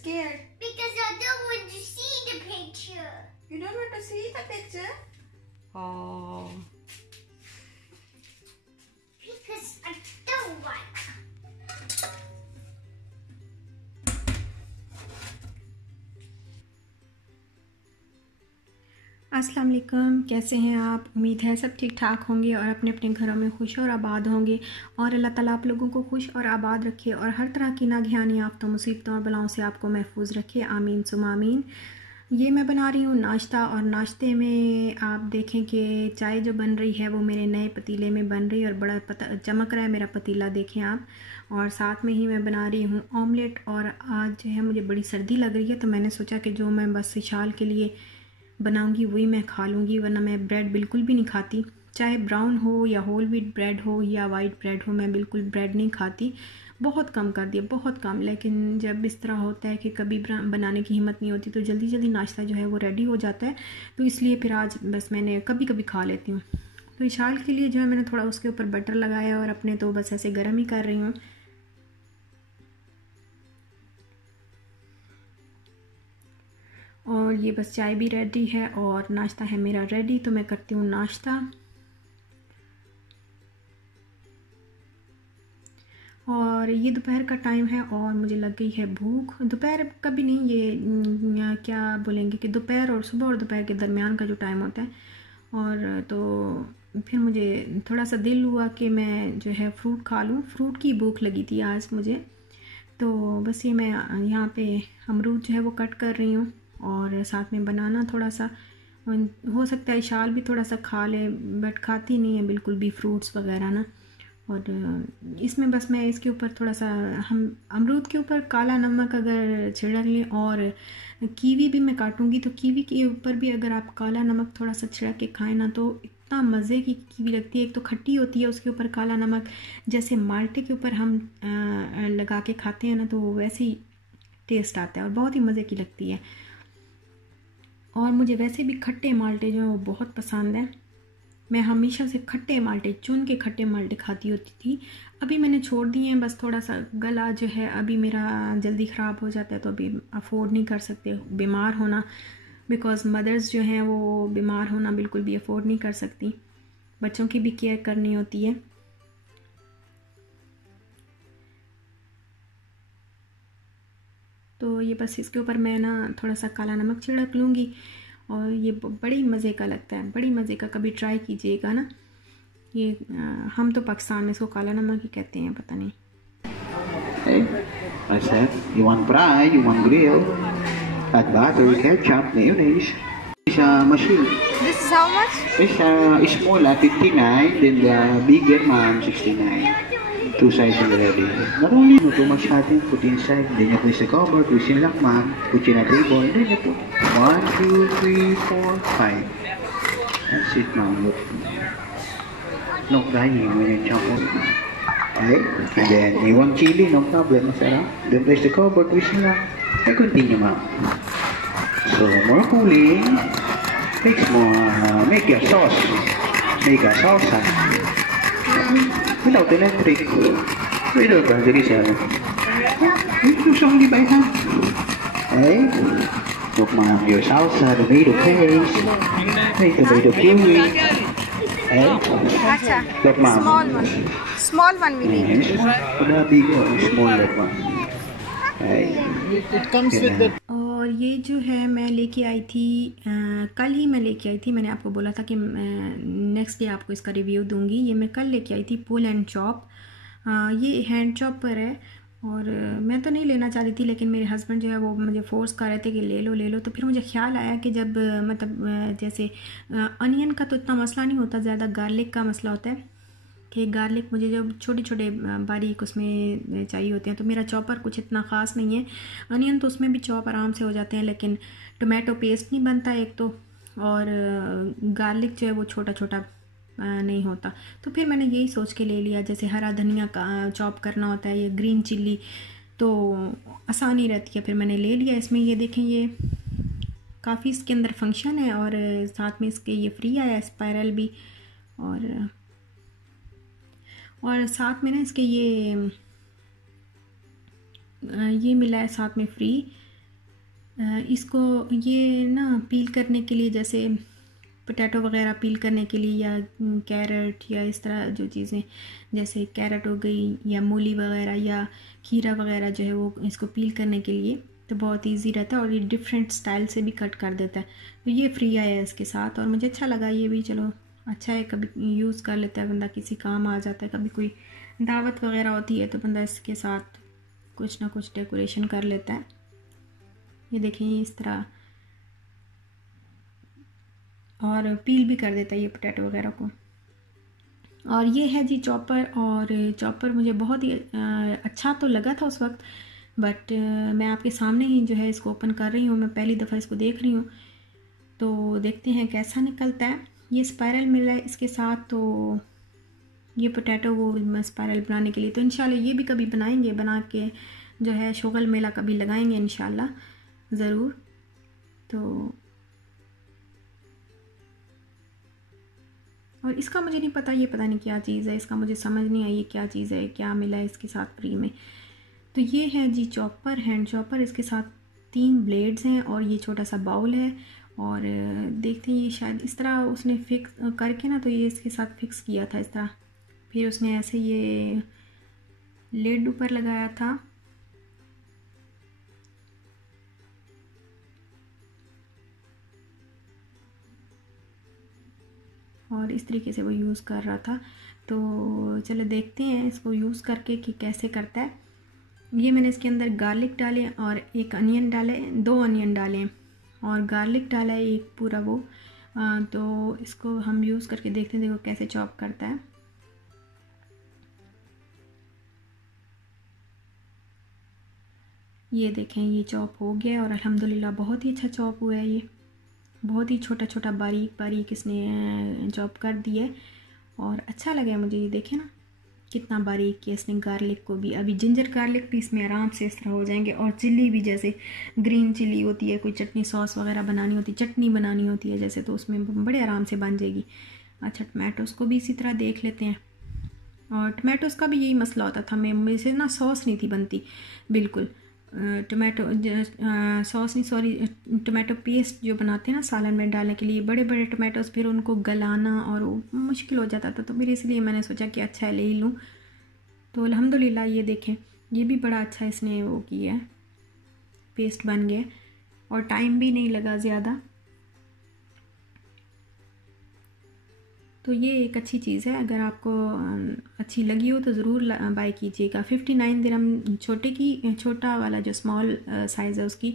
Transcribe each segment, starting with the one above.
scared? Because I don't want to see the picture. You don't want to see the picture? Oh. Because I don't like. अस्सलाम वालेकुम, कैसे हैं आप? उम्मीद है सब ठीक ठाक होंगे और अपने अपने घरों में खुश और आबाद होंगे। और अल्लाह ताला आप लोगों को खुश और आबाद रखे और हर तरह की नागहानी आफतों, मुसीबतों और बलाओं से आपको महफूज रखे। आमीन सुमा आमीन। ये मैं बना रही हूँ नाश्ता, और नाश्ते में आप देखें कि चाय जो बन रही है वो मेरे नए पतीले में बन रही है और बड़ा चमक रहा है मेरा पतीला, देखें आप। और साथ में ही मैं बना रही हूँ ऑमलेट। और आज जो है मुझे बड़ी सर्दी लग रही है, तो मैंने सोचा कि जो मैं बस इशाल के लिए बनाऊंगी वही मैं खा लूँगी, वरना मैं ब्रेड बिल्कुल भी नहीं खाती। चाहे ब्राउन हो या होल व्हीट ब्रेड हो या वाइट ब्रेड हो, मैं बिल्कुल ब्रेड नहीं खाती। बहुत कम कर दिया, बहुत कम। लेकिन जब इस तरह होता है कि कभी बनाने की हिम्मत नहीं होती, तो जल्दी जल्दी नाश्ता जो है वो रेडी हो जाता है, तो इसलिए फिर आज बस मैंने कभी कभी खा लेती हूँ। तो इशाल के लिए जो है मैंने थोड़ा उसके ऊपर बटर लगाया और अपने तो बस ऐसे गर्म ही कर रही हूँ। और ये बस चाय भी रेडी है और नाश्ता है मेरा रेडी, तो मैं करती हूँ नाश्ता। और ये दोपहर का टाइम है और मुझे लग गई है भूख। दोपहर कभी नहीं, ये क्या बोलेंगे कि दोपहर और सुबह और दोपहर के दरमियान का जो टाइम होता है। और तो फिर मुझे थोड़ा सा दिल हुआ कि मैं जो है फ्रूट खा लूँ। फ्रूट की भूख लगी थी आज मुझे, तो बस ये मैं यहाँ पे अमरूद जो है वो कट कर रही हूँ और साथ में बनाना थोड़ा सा। हो सकता है इशाल भी थोड़ा सा खा ले, बट खाती नहीं है बिल्कुल भी फ्रूट्स वगैरह ना। और इसमें बस मैं इसके ऊपर थोड़ा सा, हम अमरूद के ऊपर काला नमक अगर छिड़क लें, और कीवी भी मैं काटूंगी तो कीवी के ऊपर भी अगर आप काला नमक थोड़ा सा छिड़क के खाएं ना, तो इतना मज़े की कीवी लगती है। एक तो खट्टी होती है, उसके ऊपर काला नमक जैसे माल्टे के ऊपर हम लगा के खाते हैं ना, तो वैसे ही टेस्ट आता है और बहुत ही मज़े की लगती है। और मुझे वैसे भी खट्टे माल्टे जो हैं वो बहुत पसंद हैं। मैं हमेशा से खट्टे माल्टे चुन के खट्टे माल्टे खाती होती थी। अभी मैंने छोड़ दिए हैं, बस थोड़ा सा गला जो है अभी मेरा जल्दी ख़राब हो जाता है, तो अभी अफोर्ड नहीं कर सकते बीमार होना, बिकॉज़ मदर्स जो हैं वो बीमार होना बिल्कुल भी अफोर्ड नहीं कर सकती। बच्चों की भी केयर करनी होती है। तो ये बस इसके ऊपर मैं ना थोड़ा सा काला नमक छिड़क लूँगी और ये बड़ी मज़े का लगता है, बड़ी मज़े का। कभी ट्राई कीजिएगा ना। ये हम तो पाकिस्तान में इसको काला नमक ही कहते हैं, पता नहीं। Hey, I said, you want fry, you want grill, add butter, ketchup, mayonnaise. It's a machine. This is how much? It's small 59, then the bigger one 69. Two sizes already. Not only no too much hot and put inside, then you place the cover, twist in lock man, put in a table, then you put 1, 2, 3, 4, 5. That's it now. No frying when you chop it. Okay, and then you want chili, no problem, masarap. Then place the cover, twist in lock, and continue ma'am. So more cooling, makes more, make your sauce, make a salsa. Without electric, without there is a use only by hand. Okay, look ma'am, your salsa, tomato paste, make tomato puree. Acha. Look ma'am. Small one we need. The big one, small one. It comes with the. और ये जो है मैं लेके आई थी, कल ही मैं लेके आई थी। मैंने आपको बोला था कि नेक्स्ट डे आपको इसका रिव्यू दूंगी। ये मैं कल लेके आई थी पुल एंड चॉप। ये हैंड चॉप पर है और मैं तो नहीं लेना चाह रही थी, लेकिन मेरे हस्बैंड जो है वो मुझे फोर्स कर रहे थे कि ले लो ले लो। तो फिर मुझे ख्याल आया कि जब मतलब जैसे अनियन का तो इतना मसला नहीं होता, ज़्यादा गार्लिक का मसला होता है कि गार्लिक मुझे जब छोटे छोटे बारीक उसमें चाहिए होते हैं, तो मेरा चॉपर कुछ इतना ख़ास नहीं है। अनियन तो उसमें भी चॉप आराम से हो जाते हैं, लेकिन टोमेटो पेस्ट नहीं बनता एक तो, और गार्लिक जो है वो छोटा छोटा नहीं होता। तो फिर मैंने यही सोच के ले लिया, जैसे हरा धनिया का चॉप करना होता है, ये ग्रीन चिल्ली, तो आसानी रहती है। फिर मैंने ले लिया। इसमें ये देखें, ये काफ़ी इसके अंदर फंक्शन है और साथ में इसके ये फ्री आया स्पायरल भी, और साथ में ना इसके ये मिला है साथ में फ्री इसको ये ना पील करने के लिए, जैसे पोटैटो वगैरह पील करने के लिए, या कैरेट या इस तरह जो चीज़ें, जैसे कैरेट हो गई या मूली वगैरह या खीरा वगैरह जो है वो इसको पील करने के लिए तो बहुत इजी रहता है, और ये डिफरेंट स्टाइल से भी कट कर देता है। तो ये फ्री आया है इसके साथ और मुझे अच्छा लगा ये भी। चलो अच्छा है, कभी यूज़ कर लेता है बंदा, किसी काम आ जाता है, कभी कोई दावत वगैरह होती है तो बंदा इसके साथ कुछ ना कुछ डेकोरेशन कर लेता है। ये देखिए इस तरह, और पील भी कर देता है ये पोटैटो वगैरह को। और ये है जी चॉपर, और चॉपर मुझे बहुत ही अच्छा तो लगा था उस वक्त, बट मैं आपके सामने ही जो है इसको ओपन कर रही हूँ, मैं पहली दफ़ा इसको देख रही हूँ, तो देखते हैं कैसा निकलता है। ये स्पायरल मिला है इसके साथ, तो ये पोटैटो वो स्पायरल बनाने के लिए, तो इंशाल्लाह ये भी कभी बनाएंगे, बना के जो है शोगल मेला कभी लगाएंगे इंशाल्लाह ज़रूर। तो और इसका मुझे नहीं पता, ये पता नहीं क्या चीज़ है, इसका मुझे समझ नहीं आई ये क्या चीज़ है, क्या मिला है इसके साथ फ्री में। तो ये है जी चॉपर, हैंड चॉपर, इसके साथ 3 ब्लेड्स हैं और ये छोटा सा बाउल है। और देखते हैं ये शायद इस तरह उसने फिक्स करके ना, तो ये इसके साथ फिक्स किया था इस तरह, फिर उसने ऐसे ये लेड ऊपर लगाया था। और इस तरीके से वो यूज़ कर रहा था। तो चलो देखते हैं इसको यूज़ करके कि कैसे करता है। ये मैंने इसके अंदर गार्लिक डाले और एक अनियन डाले, 2 अनियन डाले और गार्लिक डाला है एक पूरा वो। तो इसको हम यूज़ करके देखते हैं, देखो कैसे चॉप करता है। ये देखें ये चॉप हो गया और अल्हम्दुलिल्लाह बहुत ही अच्छा चॉप हुआ है। ये बहुत ही छोटा छोटा बारीक बारीक इसने चॉप कर दिया है और अच्छा लगा मुझे। ये देखें ना कितना बारीक किया इसने गार्लिक को भी। अभी जिंजर गार्लिक भी इसमें आराम से इस तरह हो जाएंगे। और चिल्ली भी, जैसे ग्रीन चिल्ली होती है, कोई चटनी सॉस वगैरह बनानी होती है, चटनी बनानी होती है जैसे, तो उसमें बड़े आराम से बन जाएगी। अच्छा टमाटोज़ को भी इसी तरह देख लेते हैं। और टमाटोज़ का भी यही मसला होता था, मेरे से ना सॉस नहीं थी बनती बिल्कुल। टमाटो सॉस नहीं, सॉरी, टमाटो पेस्ट जो बनाते हैं ना सालन में डालने के लिए, बड़े बड़े टमाटोज़, फिर उनको गलाना और वो मुश्किल हो जाता था। तो मेरे इसलिए मैंने सोचा कि अच्छा है ले ही लूँ। तो अल्हम्दुलिल्लाह ये देखें ये भी बड़ा अच्छा इसने वो किया है, पेस्ट बन गया और टाइम भी नहीं लगा ज़्यादा। तो ये एक अच्छी चीज़ है, अगर आपको अच्छी लगी हो तो ज़रूर बाय कीजिएगा। 59 दिरहम छोटा वाला जो स्मॉल साइज़ है उसकी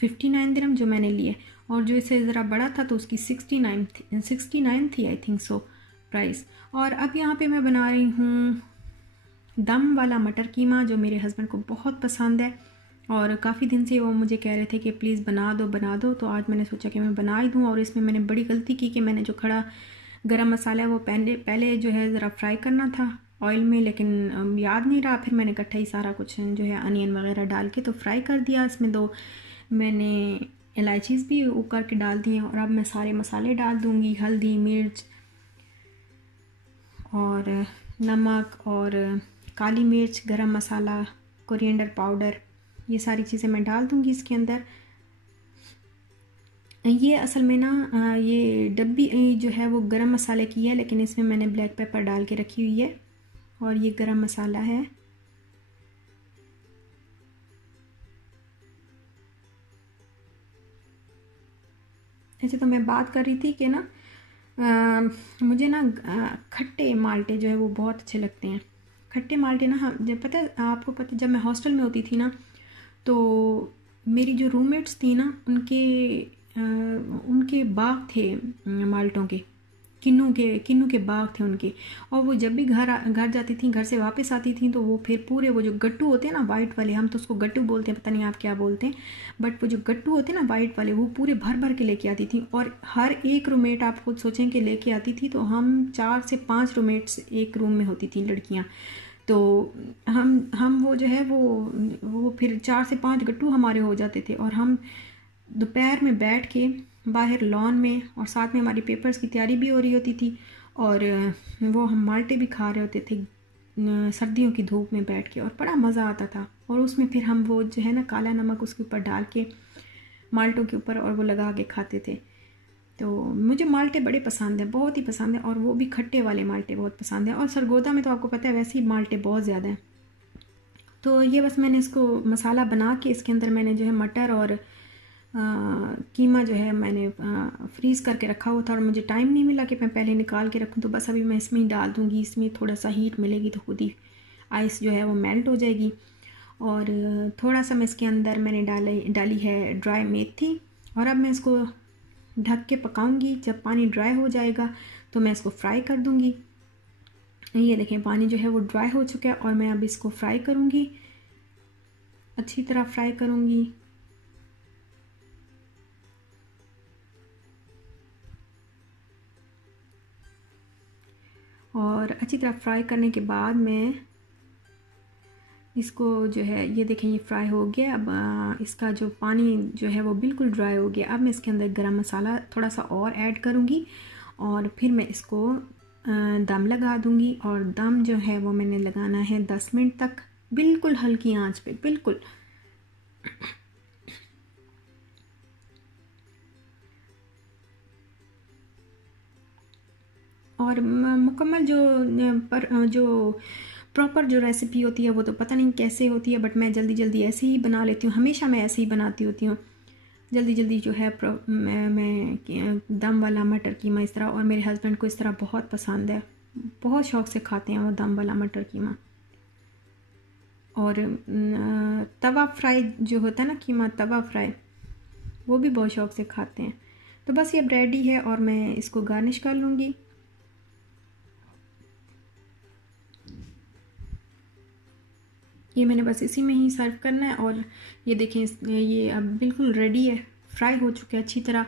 59 दिरहम जो मैंने लिए, और जो इससे ज़रा बड़ा था तो उसकी 69 थी आई थिंक सो प्राइस। और अब यहाँ पे मैं बना रही हूँ दम वाला मटर कीमा, जो मेरे हस्बैंड को बहुत पसंद है और काफ़ी दिन से वो मुझे कह रहे थे कि प्लीज़ बना दो। तो आज मैंने सोचा कि मैं बना ही दूँ। और इसमें मैंने बड़ी गलती की कि मैंने जो खड़ा गरम मसाला है वो पहले जो है ज़रा फ्राई करना था ऑयल में, लेकिन याद नहीं रहा। फिर मैंने इकट्ठा ही सारा कुछ जो है अनियन वगैरह डाल के तो फ्राई कर दिया। इसमें 2 मैंने इलायचीज़ भी ऊपर के डाल दी हैं। और अब मैं सारे मसाले डाल दूँगी, हल्दी, मिर्च और नमक और काली मिर्च, गरम मसाला, कोरिएंडर पाउडर, ये सारी चीज़ें मैं डाल दूँगी इसके अंदर। ये असल में ना ये डब्बी जो है वो गरम मसाले की है, लेकिन इसमें मैंने ब्लैक पेपर डाल के रखी हुई है। और ये गरम मसाला है। ऐसे तो मैं बात कर रही थी कि ना मुझे ना खट्टे माल्टे जो है वो बहुत अच्छे लगते हैं। खट्टे माल्टे ना, हम जब आपको पता जब मैं हॉस्टल में होती थी ना, तो मेरी जो रूममेट्स थी ना उनके बाग थे माल्टों के, किन्नू के बाग थे उनके। और वो जब भी घर जाती थी, घर से वापस आती थी, तो वो फिर पूरे वो जो गट्टू होते हैं ना वाइट वाले, हम तो उसको गट्टू बोलते हैं, पता नहीं आप क्या बोलते हैं, बट वो जो गट्टू होते हैं ना वाइट वाले, वो पूरे भर भर के लेके आती थी। और हर एक रूममेट आप खुद सोचें कि लेके आती थी। तो हम 4 से 5 रूममेट्स एक रूम में होती थी लड़कियाँ। तो हम वो जो है वो फिर 4 से 5 गट्टू हमारे हो जाते थे। और हम दोपहर में बैठ के बाहर लॉन में, और साथ में हमारी पेपर्स की तैयारी भी हो रही होती थी, और वो हम माल्टे भी खा रहे होते थे सर्दियों की धूप में बैठ के, और बड़ा मज़ा आता था। और उसमें फिर हम वो जो है ना काला नमक उसके ऊपर डाल के माल्टों के ऊपर और वो लगा के खाते थे। तो मुझे माल्टे बड़े पसंद हैं, बहुत ही पसंद है, और वो भी खट्टे वाले माल्टे बहुत पसंद हैं। और सरगोदा में तो आपको पता है वैसे ही माल्टे बहुत ज़्यादा हैं। तो ये बस मैंने इसको मसाला बना के इसके अंदर मैंने जो है मटर और कीमा जो है मैंने फ्रीज़ करके रखा हुआ था, और मुझे टाइम नहीं मिला कि मैं पहले निकाल के रखूँ। तो बस अभी मैं इसमें ही डाल दूँगी। इसमें थोड़ा सा हीट मिलेगी तो खुद ही आइस जो है वो मेल्ट हो जाएगी। और थोड़ा सा मैं इसके अंदर मैंने डाली है ड्राई मेथी, और अब मैं इसको ढक के पकाऊंगी। जब पानी ड्राई हो जाएगा तो मैं इसको फ्राई कर दूंगी। ये देखें पानी जो है वो ड्राई हो चुका है, और मैं अब इसको फ्राई करूंगी, अच्छी तरह फ्राई करूंगी। और अच्छी तरह फ्राई करने के बाद मैं इसको जो है ये देखें ये फ्राई हो गया। अब इसका जो पानी जो है वो बिल्कुल ड्राई हो गया। अब मैं इसके अंदर गरम मसाला थोड़ा सा और ऐड करूँगी, और फिर मैं इसको दम लगा दूँगी। और दम जो है वो मैंने लगाना है 10 मिनट तक, बिल्कुल हल्की आंच पे, बिल्कुल। और मुकम्मल जो प्रॉपर जो रेसिपी होती है वो तो पता नहीं कैसे होती है, बट मैं जल्दी जल्दी ऐसे ही बना लेती हूँ। हमेशा मैं ऐसे ही बनाती होती हूँ जल्दी जल्दी जो है। मैं दम वाला मटर कीमा इस तरह, और मेरे हस्बैंड को इस तरह बहुत पसंद है, बहुत शौक़ से खाते हैं वो दम वाला मटर कीमा। और तवा फ्राई जो होता है ना कीमा, तवा फ्राई, वो भी बहुत शौक़ से खाते हैं। तो बस ये अब रेडी है, और मैं इसको गार्निश कर लूँगी। ये मैंने बस इसी में ही सर्व करना है। और ये देखें ये अब बिल्कुल रेडी है, फ्राई हो चुके हैं अच्छी तरह।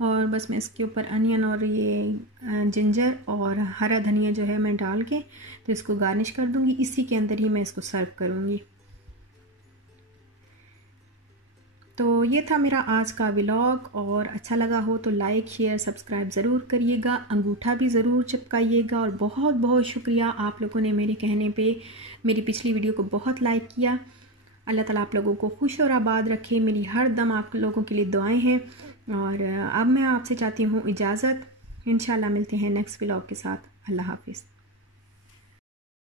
और बस मैं इसके ऊपर अनियन और ये जिंजर और हरा धनिया जो है मैं डाल के तो इसको गार्निश कर दूंगी। इसी के अंदर ही मैं इसको सर्व करूंगी। तो ये था मेरा आज का व्लॉग, और अच्छा लगा हो तो लाइक शेयर सब्सक्राइब ज़रूर करिएगा, अंगूठा भी ज़रूर चिपकाइएगा। और बहुत बहुत शुक्रिया, आप लोगों ने मेरे कहने पे मेरी पिछली वीडियो को बहुत लाइक किया। अल्लाह ताला आप लोगों को खुश और आबाद रखे, मेरी हर दम आप लोगों के लिए दुआएं हैं। और अब मैं आपसे चाहती हूँ इजाज़त, इंशाल्लाह मिलते हैं नेक्स्ट व्लॉग के साथ। अल्लाह हाफिज़।